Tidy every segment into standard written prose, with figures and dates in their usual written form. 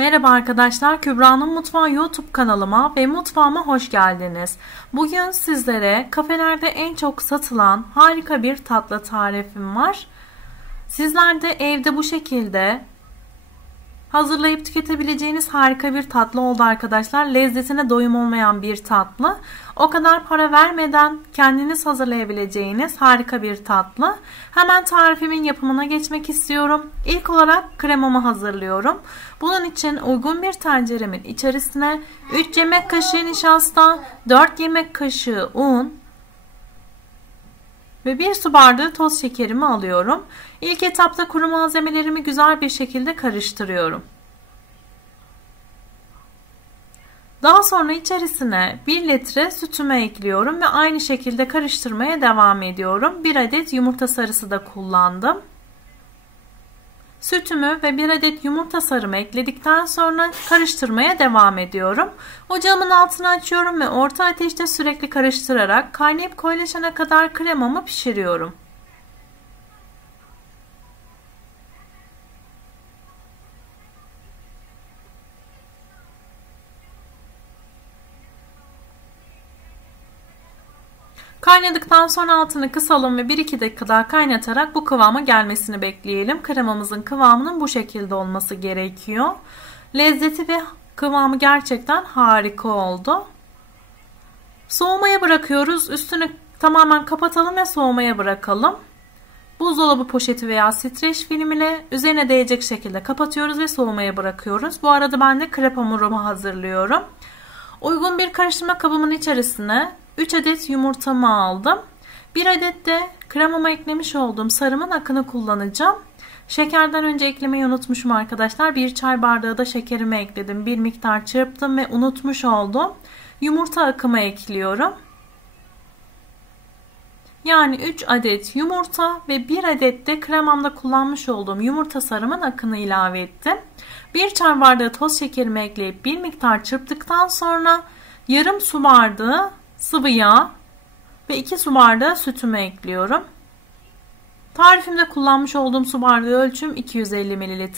Merhaba arkadaşlar, Kübra'nın Mutfağı YouTube kanalıma ve mutfağıma hoş geldiniz. Bugün sizlere kafelerde en çok satılan harika bir tatlı tarifim var. Sizler de evde bu şekilde hazırlayıp tüketebileceğiniz harika bir tatlı oldu arkadaşlar. Lezzetine doyum olmayan bir tatlı. O kadar para vermeden kendiniz hazırlayabileceğiniz harika bir tatlı. Hemen tarifimin yapımına geçmek istiyorum. İlk olarak kremamı hazırlıyorum. Bunun için uygun bir tenceremin içerisine 3 yemek kaşığı nişasta, 4 yemek kaşığı un ve 1 su bardağı toz şekerimi alıyorum. İlk etapta kuru malzemelerimi güzel bir şekilde karıştırıyorum. Daha sonra içerisine 1 litre sütümü ekliyorum ve aynı şekilde karıştırmaya devam ediyorum. 1 adet yumurta sarısı da kullandım. Sütümü ve 1 adet yumurta sarımı ekledikten sonra karıştırmaya devam ediyorum. Ocağımın altını açıyorum ve orta ateşte sürekli karıştırarak kaynayıp koyulaşana kadar kremamı pişiriyorum. Kaynadıktan sonra altını kısalım ve 1-2 dakika daha kaynatarak bu kıvama gelmesini bekleyelim. Kremamızın kıvamının bu şekilde olması gerekiyor. Lezzeti ve kıvamı gerçekten harika oldu. Soğumaya bırakıyoruz. Üstünü tamamen kapatalım ve soğumaya bırakalım. Buzdolabı poşeti veya streç film ile üzerine değecek şekilde kapatıyoruz ve soğumaya bırakıyoruz. Bu arada ben de krep hamurumu hazırlıyorum. Uygun bir karıştırma kabımın içerisine 3 adet yumurtamı aldım. 1 adet de kremama eklemiş olduğum sarımın akını kullanacağım. Şekerden önce eklemeyi unutmuşum arkadaşlar. 1 çay bardağı da şekerimi ekledim. Bir miktar çırptım ve unutmuş oldum. Yumurta akımı ekliyorum. Yani 3 adet yumurta ve 1 adet de kremamda kullanmış olduğum yumurta sarımın akını ilave ettim. 1 çay bardağı toz şekerimi ekleyip bir miktar çırptıktan sonra yarım su bardağı sıvı yağ ve 2 su bardağı sütümü ekliyorum. Tarifimde kullanmış olduğum su bardağı ölçüm 250 ml.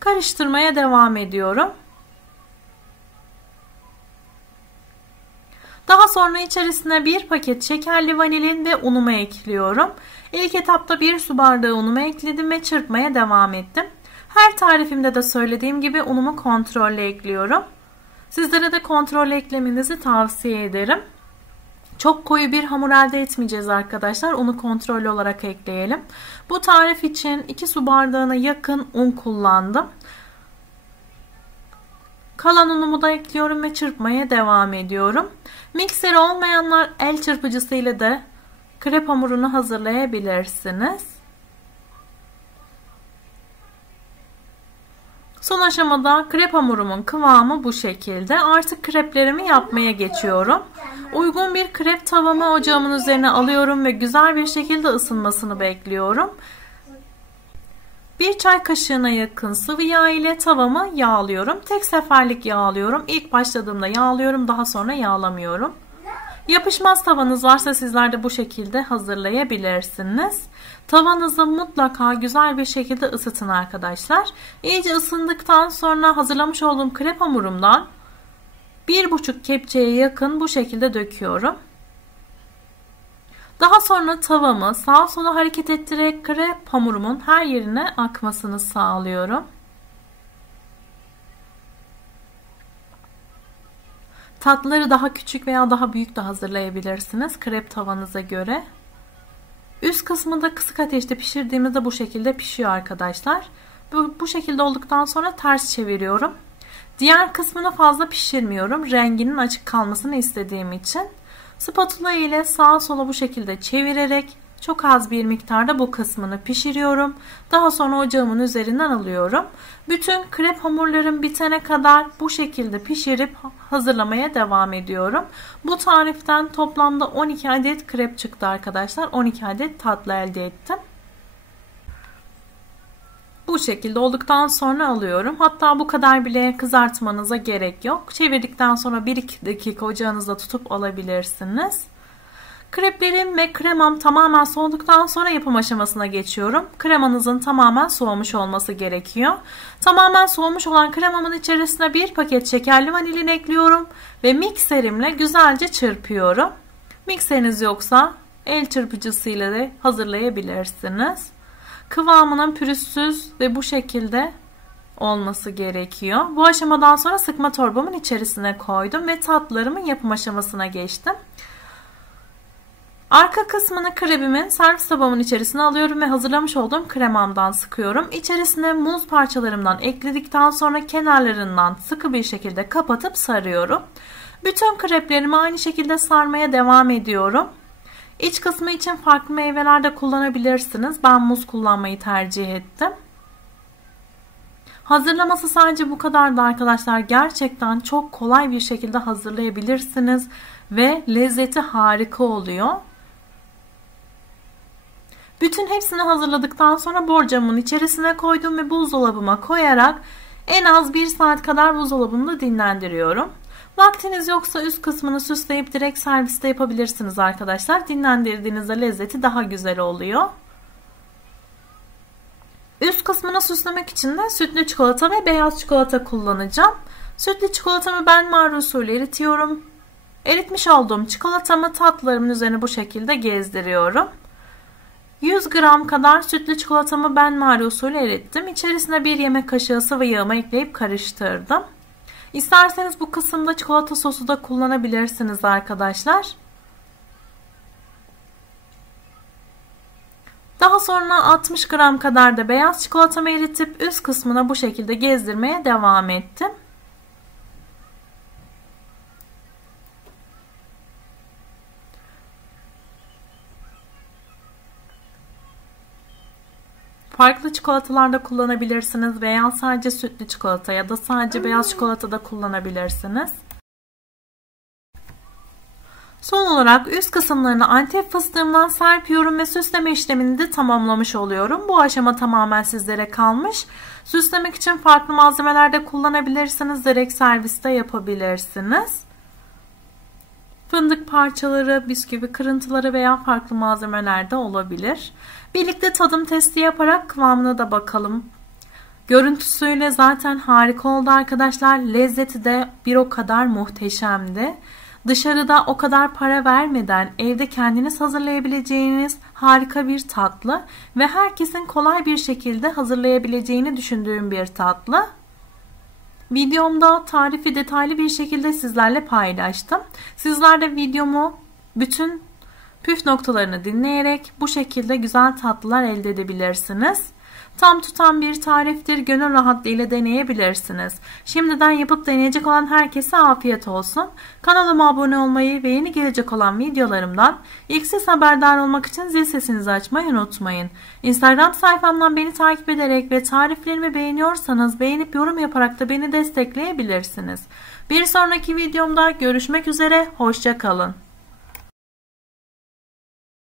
Karıştırmaya devam ediyorum. Daha sonra içerisine 1 paket şekerli vanilin ve unumu ekliyorum. İlk etapta 1 su bardağı unumu ekledim ve çırpmaya devam ettim. Her tarifimde de söylediğim gibi unumu kontrollü ekliyorum. Sizlere de kontrollü eklemenizi tavsiye ederim. Çok koyu bir hamur elde etmeyeceğiz arkadaşlar. Unu kontrollü olarak ekleyelim. Bu tarif için 2 su bardağına yakın un kullandım. Kalan unumu da ekliyorum ve çırpmaya devam ediyorum. Mikseri olmayanlar el çırpıcısı ile de krep hamurunu hazırlayabilirsiniz. Son aşamada krep hamurumun kıvamı bu şekilde. Artık kreplerimi yapmaya geçiyorum. Uygun bir krep tavamı ocağımın üzerine alıyorum ve güzel bir şekilde ısınmasını bekliyorum. 1 çay kaşığına yakın sıvı yağ ile tavamı yağlıyorum. Tek seferlik yağlıyorum. İlk başladığımda yağlıyorum, daha sonra yağlamıyorum. Yapışmaz tavanız varsa sizler de bu şekilde hazırlayabilirsiniz. Tavanızı mutlaka güzel bir şekilde ısıtın arkadaşlar. İyice ısındıktan sonra hazırlamış olduğum krep hamurumdan 1,5 kepçeye yakın bu şekilde döküyorum. Daha sonra tavamı sağa sola hareket ettirerek krep hamurumun her yerine akmasını sağlıyorum. Tatlıları daha küçük veya daha büyük de hazırlayabilirsiniz krep tavanıza göre. Üst kısmını da kısık ateşte pişirdiğimizde bu şekilde pişiyor arkadaşlar. Bu şekilde olduktan sonra ters çeviriyorum. Diğer kısmını fazla pişirmiyorum. Renginin açık kalmasını istediğim için. Spatula ile sağa sola bu şekilde çevirerek çok az bir miktarda bu kısmını pişiriyorum. Daha sonra ocağımın üzerinden alıyorum. Bütün krep hamurlarım bitene kadar bu şekilde pişirip hazırlamaya devam ediyorum. Bu tariften toplamda 12 adet krep çıktı arkadaşlar. 12 adet tatlı elde ettim. Bu şekilde olduktan sonra alıyorum. Hatta bu kadar bile kızartmanıza gerek yok. Çevirdikten sonra 1-2 dakika ocağınızda tutup alabilirsiniz. Kreplerim ve kremam tamamen soğuduktan sonra yapım aşamasına geçiyorum. Kremanızın tamamen soğumuş olması gerekiyor. Tamamen soğumuş olan kremamın içerisine bir paket şekerli vanilin ekliyorum ve mikserimle güzelce çırpıyorum. Mikseriniz yoksa el çırpıcısıyla da hazırlayabilirsiniz. Kıvamının pürüzsüz ve bu şekilde olması gerekiyor. Bu aşamadan sonra sıkma torbamın içerisine koydum ve tatlılarımın yapım aşamasına geçtim. Arka kısmını krebimin servis tabağımın içerisine alıyorum ve hazırlamış olduğum kremamdan sıkıyorum. İçerisine muz parçalarımdan ekledikten sonra kenarlarından sıkı bir şekilde kapatıp sarıyorum. Bütün kreplerimi aynı şekilde sarmaya devam ediyorum. İç kısmı için farklı meyveler de kullanabilirsiniz. Ben muz kullanmayı tercih ettim. Hazırlaması sadece bu kadardı arkadaşlar. Gerçekten çok kolay bir şekilde hazırlayabilirsiniz ve lezzeti harika oluyor. Bütün hepsini hazırladıktan sonra borcamın içerisine koydum ve buzdolabıma koyarak en az 1 saat kadar buzdolabımda dinlendiriyorum. Vaktiniz yoksa üst kısmını süsleyip direkt serviste yapabilirsiniz arkadaşlar. Dinlendirdiğinizde lezzeti daha güzel oluyor. Üst kısmını süslemek için de sütlü çikolata ve beyaz çikolata kullanacağım. Sütlü çikolatamı benmari usulü eritiyorum. Eritmiş olduğum çikolatamı tatlılarımın üzerine bu şekilde gezdiriyorum. 100 gram kadar sütlü çikolatamı benmari usulü erittim. İçerisine 1 yemek kaşığı sıvı yağımı ekleyip karıştırdım. İsterseniz bu kısımda çikolata sosu da kullanabilirsiniz arkadaşlar. Daha sonra 60 gram kadar da beyaz çikolatamı eritip üst kısmına bu şekilde gezdirmeye devam ettim. Farklı çikolatalar da kullanabilirsiniz veya sadece sütlü çikolata ya da sadece beyaz çikolata da kullanabilirsiniz. Son olarak üst kısımlarını Antep fıstığımdan serpiyorum ve süsleme işlemini de tamamlamış oluyorum. Bu aşama tamamen sizlere kalmış. Süslemek için farklı malzemeler de kullanabilirsiniz. Direkt serviste yapabilirsiniz. Fındık parçaları, bisküvi kırıntıları veya farklı malzemeler de olabilir. Birlikte tadım testi yaparak kıvamına da bakalım. Görüntüsüyle zaten harika oldu arkadaşlar. Lezzeti de bir o kadar muhteşemdi. Dışarıda o kadar para vermeden evde kendiniz hazırlayabileceğiniz harika bir tatlı ve herkesin kolay bir şekilde hazırlayabileceğini düşündüğüm bir tatlı. Videomda tarifi detaylı bir şekilde sizlerle paylaştım. Sizler de videomu bütün püf noktalarını dinleyerek bu şekilde güzel tatlılar elde edebilirsiniz. Tam tutan bir tariftir. Gönül rahatlığıyla deneyebilirsiniz. Şimdiden yapıp deneyecek olan herkese afiyet olsun. Kanalıma abone olmayı ve yeni gelecek olan videolarımdan ilk siz haberdar olmak için zil sesinizi açmayı unutmayın. Instagram sayfamdan beni takip ederek ve tariflerimi beğeniyorsanız beğenip yorum yaparak da beni destekleyebilirsiniz. Bir sonraki videomda görüşmek üzere. Hoşça kalın.